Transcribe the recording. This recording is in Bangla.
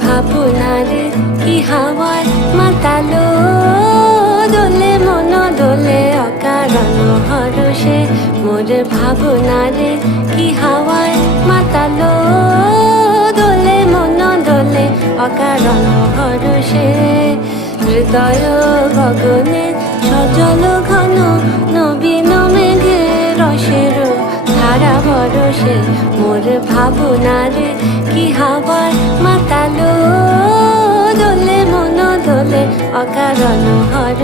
ভাবনারে কি হাওয়ায় মাতালো দোলে মন দোলে অকারণ হরষে মোর ভাবনারে কি হাওয়ায় মাতালো দোলে মন দোলে অকারণ হরষে হৃদয় গগনে সজল ঘন নবীন মেঘে রসের ধারা বরষে মোর ভাবনারে কি হাওয়ায় মাতালো দোলে মন দোলে অকারণ হর